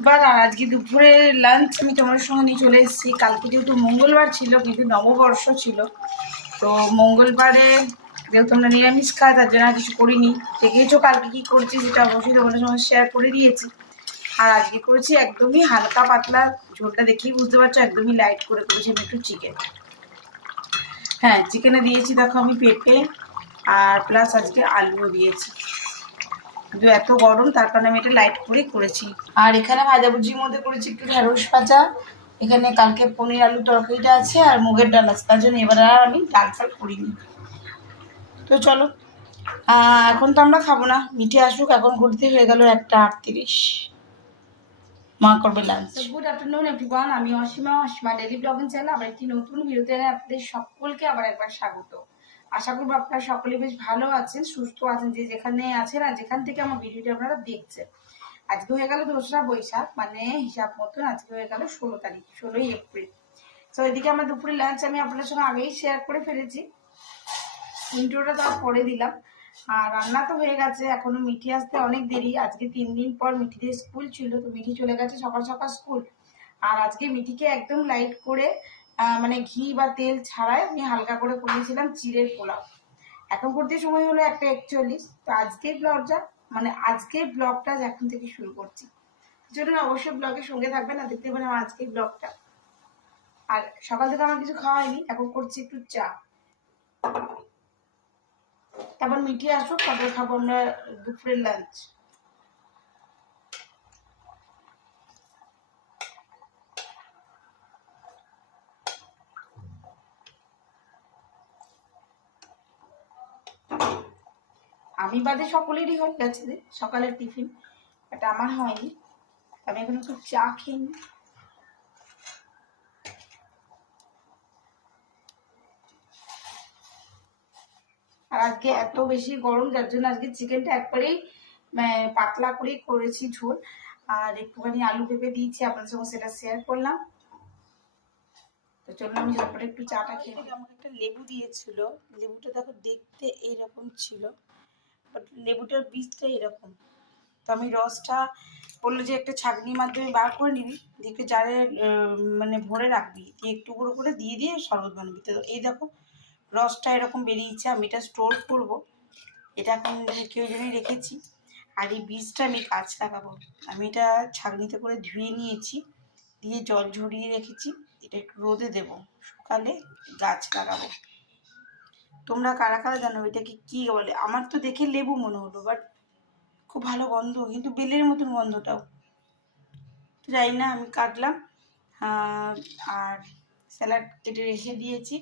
বুধবার আর আজকে দুপুরে লাঞ্চ আমি তোমার সঙ্গে নিয়ে চলে এসেছি। কালকে যেহেতু মঙ্গলবার ছিল, কিন্তু নববর্ষ ছিল, তো মঙ্গলবারে যেহেতু আমরা নিরামিষ খাই, তার জন্য কিছু করিনি। দেখেছ কালকে কি করছি সেটা অবশ্যই তোমাদের সঙ্গে শেয়ার করে দিয়েছি। আর আজকে করেছি একদমই হালকা পাতলা, ঝোলটা দেখেই বুঝতে পারছ, একদমই লাইট করে করেছি আমি একটু চিকেন হ্যাঁ চিকেনে দিয়েছি, দেখো আমি পেঁপে, আর প্লাস আজকে আলুও দিয়েছি। কিন্তু এত গরম তার কারণে আমি এটা লাইট করে করেছি। আর এখানে ভাজাভুজির মধ্যে করেছি একটু ঢেঁড়স ভাজা। এখানে কালকে পনির আলু তরকারিটা আছে আর মুগের ডাল আছে তার জন্য এবার আর আমি ডাল ফাল করিনি। তো চলো এখন তো আমরা খাব না মিঠে আসুক এখন ঘুরতে হয়ে গেল একটা আটত্রিশ। মা করবে লাঞ্চ গুড আফটারনুন এভরিওয়ান আমি Asima Asima daily blogging channel আবার একটি নতুন ভিডিওতে আপনাদের সকলকে আবার একবার স্বাগত। আশা করব আপনারা সকলে বেশ ভালো আছেন, সুস্থ আছেন, যে যেখানে আছেন আর যেখান থেকে আমার ভিডিওটি আপনারা দেখছেন। আজকে হয়ে গেল দোসরা বৈশাখ মানে হিসাব মতন আজকে হয়ে গেল ষোলো তারিখ, ষোলোই এপ্রিল। তো এদিকে আমার দুপুরে লাঞ্চ আমি আপনাদের সঙ্গে আগেই শেয়ার করে ফেলেছি। ইন্ট্রোটা তার পরে দিলাম। আর রান্না তো হয়ে গেছে, এখনও মিঠি আসতে অনেক দেরি। আজকে তিন দিন পর মিঠিদের স্কুল ছিল, তো মিঠি চলে গেছে সকাল সকাল স্কুল আর আজকে মিঠিকে একদম লাইট করে মানে ঘি বা তেল ছাড়াই আমি হালকা করে করেছিলাম চিড়ের পোলাও। এখন করতে সময় হলো একটা একচল্লিশ। তো আজকের ব্লগটা মানে আজকের ব্লগটা এখন থেকে শুরু করছি। জন্য অবশ্যই ব্লগের সঙ্গে থাকবেন আর দেখতে পাবেন আমার আজকের ব্লগটা। আর সকাল থেকে আমার কিছু খাওয়া হয়নি, এখন করছি একটু চা। তারপর মিঠে আসুক, তারপর খাব আমরা দুপুরের লাঞ্চ আমি বাদে সকলেরই হয়ে গেছে, সকালের টিফিন, এটা আমার হয়নি আমি এখন একটু চা খেয়ে। আর আজকে এত বেশি গরম, যার জন্য আজকে চিকেনটা একবারেই পাতলা করেই করেছি ঝোল আর একটুখানি আলু পেঁপে দিয়েছি, আপনাদের সঙ্গে সেটা শেয়ার করলাম তো একটু চাটা খেয়ে। আমাকে একটা লেবু দিয়েছিল, লেবুটা দেখো দেখতে এরকম ছিল বাট লেবুটার বীজটা এরকম। তো আমি রসটা বলল যে একটা ছাঁকনির মাধ্যমে বার করে নিবি একটু জারে মানে ভরে রাখবি, দিয়ে একটু করে করে দিয়ে দিয়ে শরবত বানাবি। তো এই দেখো, রসটা এরকম বেরিয়েছে, আমি এটা স্টোর করব। এটা এখন কেউ জন্যই রেখেছি। আর এই বীজটা আমি গাছ লাগাবো। আমি এটা ছাঁকনিতে করে ধুয়ে নিয়েছি, দিয়ে জল ঝরিয়ে রেখেছি। এটা একটু রোদে দেবো সকালে গাছ লাগাবো। তোমরা কারা কারা জানো এটাকে কি বলে? আমার তো দেখে লেবু মনে হলো বাট খুব ভালো গন্ধ, কিন্তু বেলের মতন গন্ধটাও। জানি না, আমি কাটলাম আর স্যালাড কেটে রেখে দিয়েছি।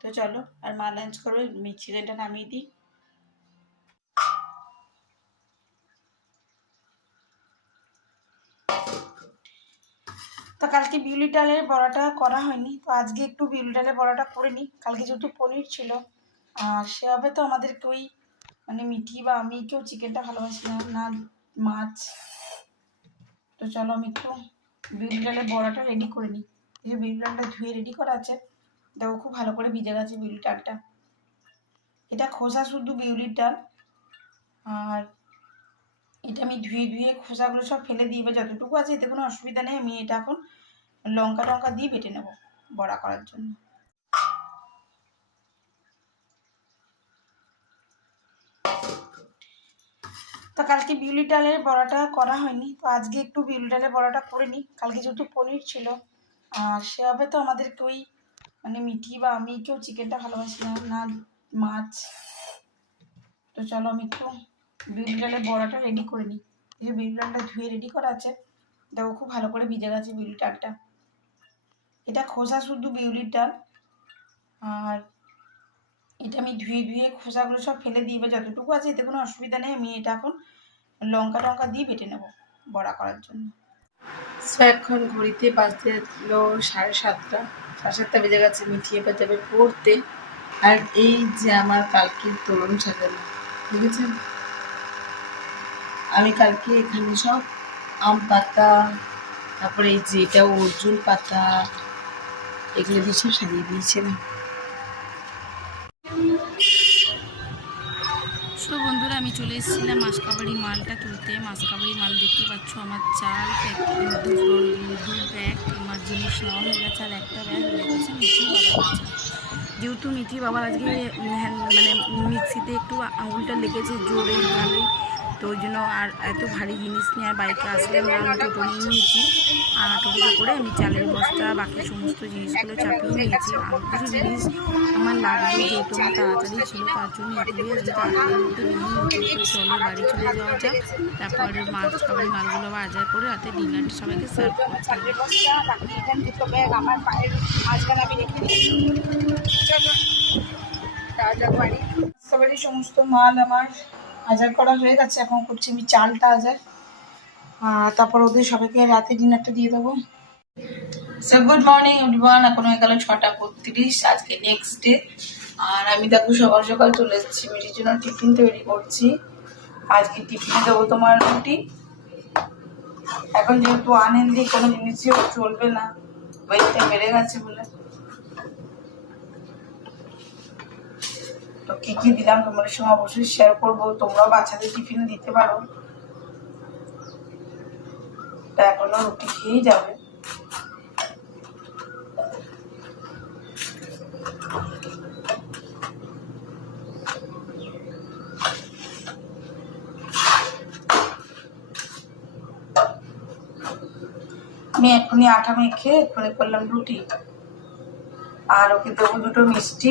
তো চলো, আর মা লাঞ্চ করবে চিকেনটা নামিয়ে দিই। তো কালকে বিউলি ডালের বড়াটা করা হয়নি, তো আজকে একটু বিউলি ডালের বড়াটা করে নিই। কালকে যেহেতু পনির ছিল আর সেভাবে তো আমাদের কেউই মানে মিঠি বা আমি কেউ চিকেনটা ভালোবাসি না মাছ। তো চলো আমি একটু বিউলি ডালের বড়াটা রেডি করে নিই। এই যে বিউলি ডালটা ধুয়ে রেডি করা আছে, দেখো খুব ভালো করে ভিজে গেছে বিউলি ডালটা। এটা খোসা শুধু বিউলির ডাল। আর এটা আমি ধুয়ে ধুয়ে খোসাগুলো সব ফেলে দিই বা যতটুকু আছে, এতে কোনো অসুবিধা নেই। আমি এটা এখন লঙ্কা টঙ্কা দিয়ে বেটে নেব বড়া করার জন্য। তো কালকে বিউলি ডালের বড়াটা করা হয়নি, তো আজকে একটু বিউলি ডালের বড়াটা করে নিই। কালকে যেহেতু পনির ছিল, আর সেভাবে তো আমাদের কেউই মানে মিঠি বা আমি কেউ চিকেনটা ভালোবাসি না না মাছ। তো চলো আমি একটু বিউলি ডালের বড়াটা রেডি করে নিই। এই বিউলি ডালটা ধুয়ে রেডি করা আছে দেখো খুব ভালো করে ভিজে গেছে বিউলি ডালটা। এটা খোসা শুধু বিউলির ডাল, আর এটা আমি ধুয়ে ধুয়ে খোসাগুলো সব ফেলে দিই বা যতটুকু আছে এতে কোনো অসুবিধা নেই, আমি এটা এখন লঙ্কা টঙ্কা দিয়ে বেটে নেব বড়া করার জন্য। সো এখন ঘড়িতে বাজতে এলো সাড়ে সাতটা সাড়ে সাতটা বেজে গেছে মিঠিয়ে এবার যাবে পড়তে। আর এই যে আমার কালকের তোরণ সাজানো, দেখেছেন? আমি কালকে এখানে সব আম পাতা, তারপরে এই যে এটা অর্জুন পাতা, এগুলো দিয়ে সব সাজিয়ে দিয়েছিলাম। আমি চলে এসেছিলাম মাসকাবাড়ি মালটা তুলতে মাসকাবাড়ি মাল দেখতে পাচ্ছ আমার চাল প্যাক দু দু ব্যাগ আমার জিনিস নেওয়া হয়ে গেছে আর একটা ব্যাগ হয়ে গেছে মিঠি বাবার কাছে। যেহেতু মিঠি বাবার আজকে উম, হ্যান- মানে মিক্সিতে একটু আঙুলটা লেগেছে জোরে ভালোই তো ওই জন্য আর এত ভারী জিনিস নিয়ে আর বাইকে আসলে না, আমি টোটো নিয়ে নিয়েছি। আর টোটোতে করে আমি চালের বস্তা, বাকি সমস্ত জিনিসগুলো চাপিয়ে নিয়েছি। আর কিছু জিনিস আমার লাগবে যেহেতু আমার তাড়াতাড়ি ছিল, তার জন্য এগুলোই আজকে তাড়াতাড়ির মধ্যে নিয়ে চলো বাড়ি চলে যাওয়া যাক। তারপরে মাছ খাবারের মালগুলো বাজার করে রাতে ডিনারটা সবাইকে সার্ভ করতে আমার সবারই সমস্ত মাল আমার। হাজার করা হয়ে গেছে, এখন করছি আমি চালটা আর তারপর ওদের সবাইকে রাতে ডিনারটা দিয়ে দেবো। স্যার গুড মর্নিং এভরিওয়ান এখন হয়ে গেল ছটা বত্রিশ, আজকে নেক্সট ডে আর আমি দেখো সকাল সকাল চলে এসেছি মেয়েটির জন্য টিফিন তৈরি করছি। আজকে টিফিনে দেবো তোমার রুটি। এখন যেহেতু আনহেলদি কোনো জিনিসই চলবে না বেড়ে গেছে বলে। তো কি কি দিলাম, তোমাদের সঙ্গে অবশ্যই শেয়ার করব। তোমরাও বাচ্চাদের টিফিনে দিতে পারো। তা রুটি খেয়েই যাবে। আমি এখনই আটা মেখে এক্ষুনি করলাম রুটি। আর ওকে দেবো দুটো মিষ্টি।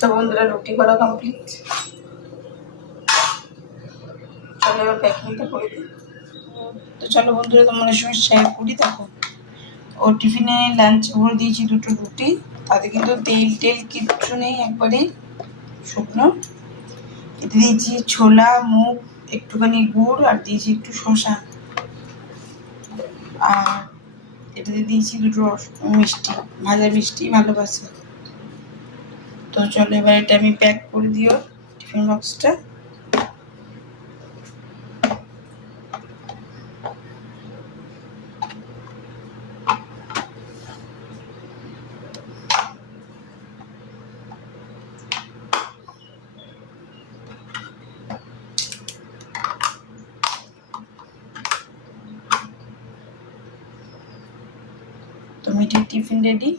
তো বন্ধুরা, রুটি করা কমপ্লিট চলো এবার প্যাকিংটা করে দিই। তো চলো বন্ধুরা, তোমাদের সঙ্গে শেয়ার করি। দেখো ও টিফিনে লাঞ্চ ভরে দিয়েছি দুটো রুটি। তাতে কিন্তু তেল টেল কিচ্ছু নেই, একবারে শুকনো। এতে দিয়েছি ছোলা, মুগ, একটুখানি গুড় আর দিয়েছি একটু শসা। আর এটাতে দিয়েছি দুটো মিষ্টি, ভাজা মিষ্টি, ভালোবাসে। তো চলো এবার এটা আমি প্যাক করে দিও টিফিন বক্সটা তো মিঠির টিফিন রেডি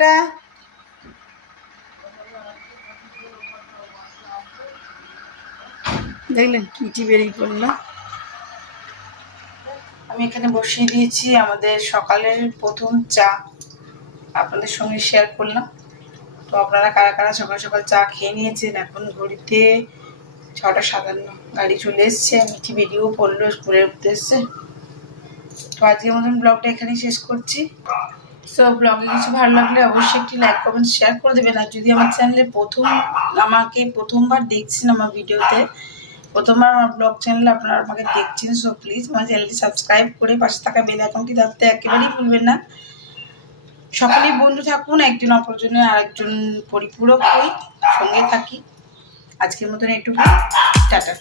টাটা দেখলেন মিটি বেরিয়ে পড়ল? আমি এখানে বসিয়ে দিয়েছি আমাদের সকালের প্রথম চা আপনাদের সঙ্গে শেয়ার করলাম। তো আপনারা কারা কারা সকাল সকাল চা খেয়ে নিয়েছেন? এখন ঘড়িতে ছটা সাতান্ন। গাড়ি চলে এসছে, মিঠি বেরিয়েও পড়ল স্কুলের উদ্দেশ্যে। তো আজকের মতন ব্লগটা এখানেই শেষ করছি। সো ব্লগে কিছু ভালো লাগলে অবশ্যই একটি লাইক কমেন্ট শেয়ার করে দেবেন। আর যদি আমার চ্যানেলে প্রথম আমাকে প্রথমবার দেখছেন আমার ভিডিওতে প্রথমবার আমার ব্লগ চ্যানেলে আপনারা আমাকে দেখছেন সো প্লিজ আমার চ্যানেলটি সাবস্ক্রাইব করে পাশে থাকা বেল আইকনটি দাবতে একেবারেই ভুলবেন না। সকলেই বন্ধু থাকুন, একজন অপরজনের আরেকজন পরিপূরক হই, সঙ্গে থাকি। আজকের মতন একটু টাটা।